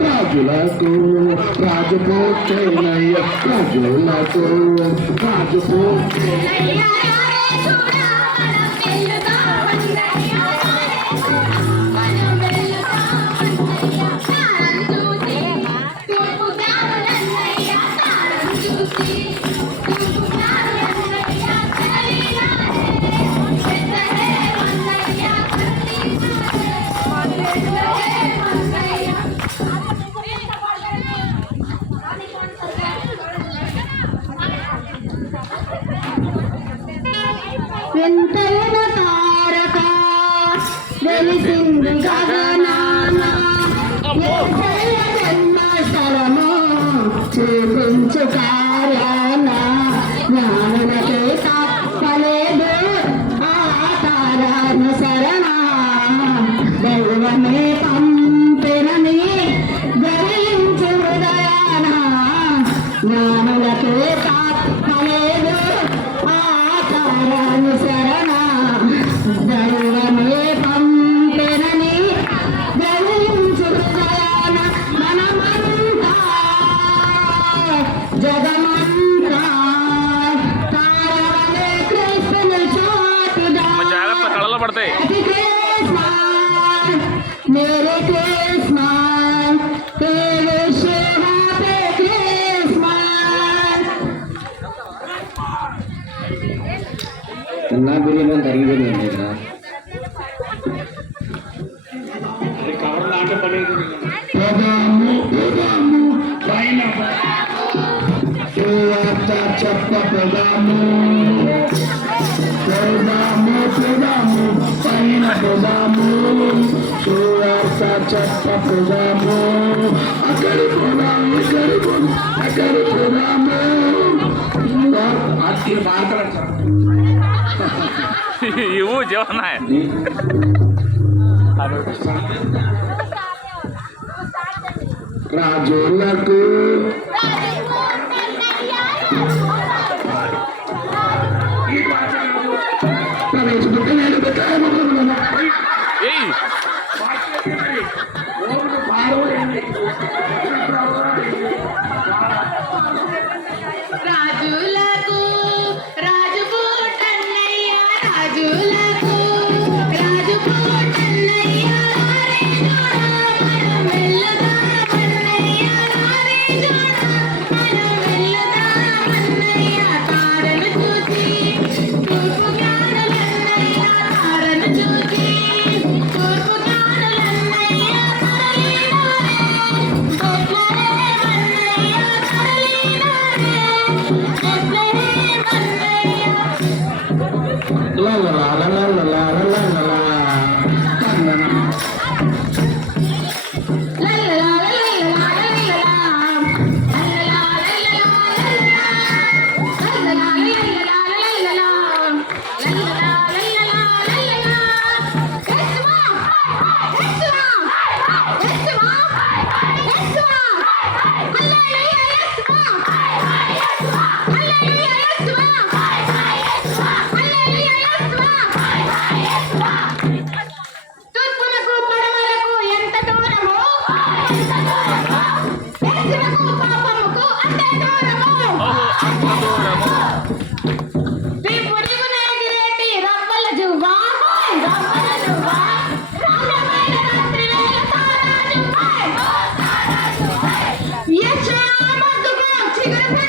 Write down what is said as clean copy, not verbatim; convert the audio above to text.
రాజులకు రాజపోతేనయ్య రాజులకు రాజపోతే వింతైన తారక వెలిసింది గగనాన జన్మస్థలము చూపించు కార్యాన జ్ఞానులకే తప్పలేదు ఆ తారానుసరణ దైవమే పంపినని గ్రహించు హృదయాన జ్ఞానులకే తప్పలేదు శరణ దైవమే పంపెనని గ్రహించు హృదయాన మనమంతా జగమంతా తారవలే క్రీస్తుని చాటుదా కళలో పడతాయి మేరే క్రిస్మస్ తేరే హ్యాపీ క్రిస్మస్ నా బిర్యానీ తరిగిపోయింది పైన చెప్ప పొదాము పైన పొదాము చెప్ప పొదాము అక్కడి పోదాము అక్కడి పోదాము అది మాట్లాడతారు ఇవ్వు జీవన రాజులకు రాజులకు రాజు పూటన్నయ్య రాజులకు రాజు పూటన్నయ్య రారే జోడా మనం వెళ్ళదామన్నయ్య రారే జోడా మనం వెళ్ళదామన్నయ్య తారను చూసి తూర్పు గానులన్నయ్య తారను చూసి తూర్పు గానులన్నయ్య తూర్పునకు పడమరకు ఎంత దూరము దక్షిణకు పాపముకు అంతే దూరము త్రిపురిగున ఎగిరేటి రవ్వల జువ్వా రవ్వల జువ్వా రాజమైన రాత్రి వేళ తారా జువ్వా యక్ష మద్దుకు చిగురు